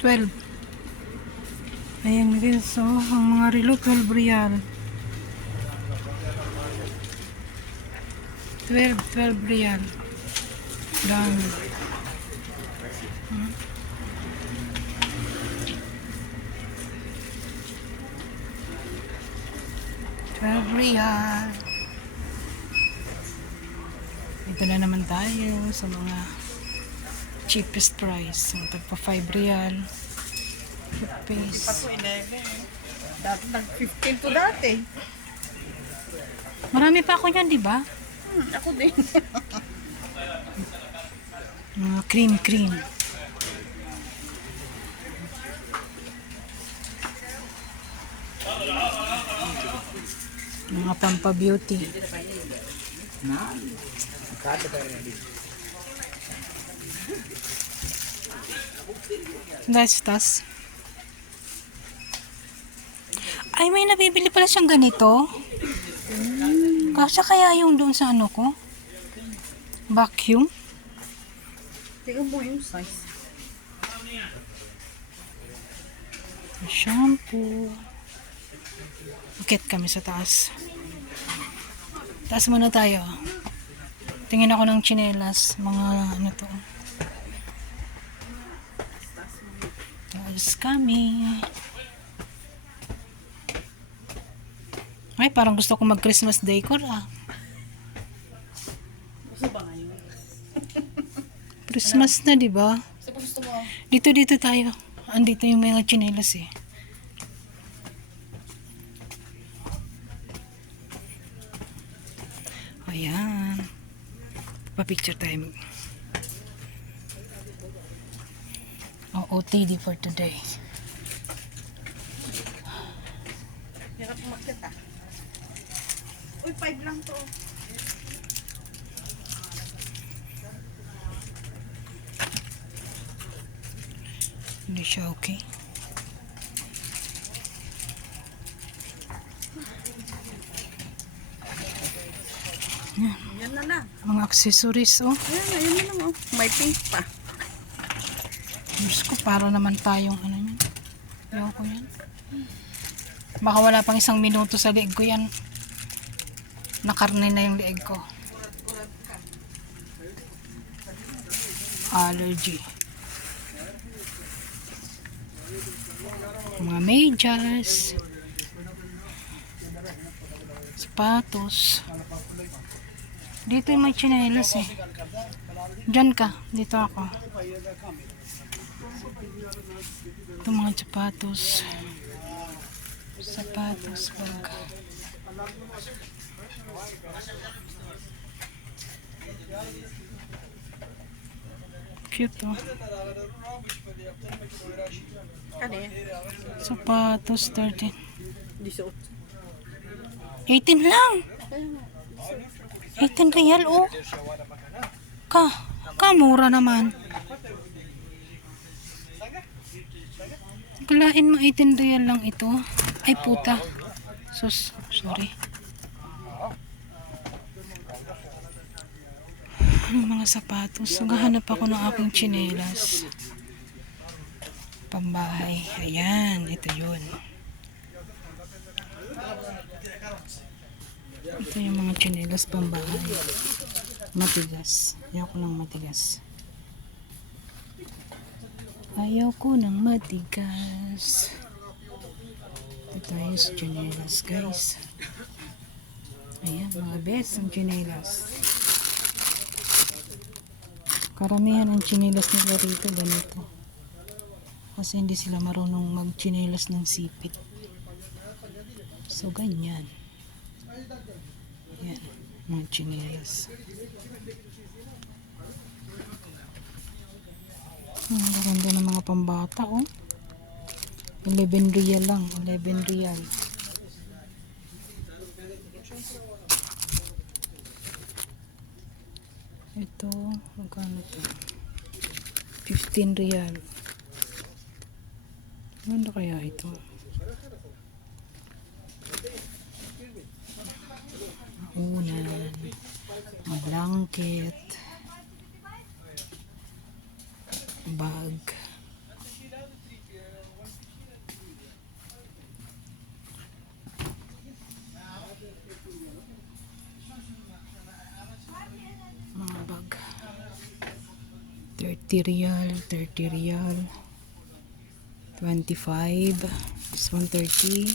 12. Ayan guys, so ang mga relo 12 real. 12 real. Dami. Hmm. 12 real. Ito na naman tayo sa mga cheapest price. So, tagpa 5 real. Toothpaste. Pa to 11. Dati nag-15 to dati. Marami pa ako yan, di ba? Ako din. Mga cream. Mga pampa-beauty. Guys, tas. Ay, may nabibili pala siyang ganito. Kasya kaya yung doon sa ano ko? Vacuum? Tingnan mo yung size. Shampoo. Akit kami sa taas. Taas muna tayo. Tingin ako ng tsinelas. Mga ano to. Taas kami. Ay, parang gusto ko mag-Christmas decor ah. Gusto ba ngayon? Christmas na, di ba? Gusto mo? Dito tayo. Andito yung mga tsinelas eh. Ayan. Pa-picture tayo. OOTD for today. Hirap umakyat ah. Uy, 5 lang to. Hindi siya okay. Yan na lang. Mga accessories oh. Ayan na lang oh. May pink pa. Diyos ko, para naman tayong ano yun. Ayaw ko yan. Baka wala pang 1 minuto sa leeg ko yan. Nakarne na yung leeg ko. Allergy. Mga medyas. Sapatos. Dito yung may tsinelas eh. Diyan ka. Dito ako. Ito mga sapatos. Sapatos, bag. Cute oh. Kani? Sapatos, 13. 18. 18 lang. 18 real oh. Mura naman. Kalain mo 18 real lang ito. Ay puta. Sorry. Mga sapatos. Naghahanap ako ng aking tsinelas. Pambahay. Ayan. Ito yun. Ito yung mga tsinelas pambahay. Matigas. Ayaw ko ng matigas. Ayaw ko ng matigas. Ito tayo sa tsinelas, guys. Ayan, mga best ang tsinelas. Karamihan ang tsinelas nila rito ganito. Kasi hindi sila marunong mag-tsinelas ng sipit. So, ganyan. Ayan, mga tsinelas. Ang ganda ng mga pambata, oh. 11 real lang. 11 real. Ito, magkano ito? 15 real. Ganda kaya ito? Unan. Mga blanket. Bag. 50 real, 30 real, 25, this one 30,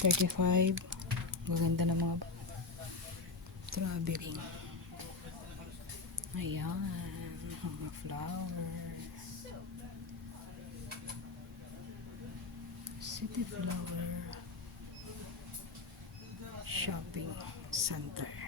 35. Maganda ng mga strawberry. Ayan, mga flowers. City Flower Shopping Center.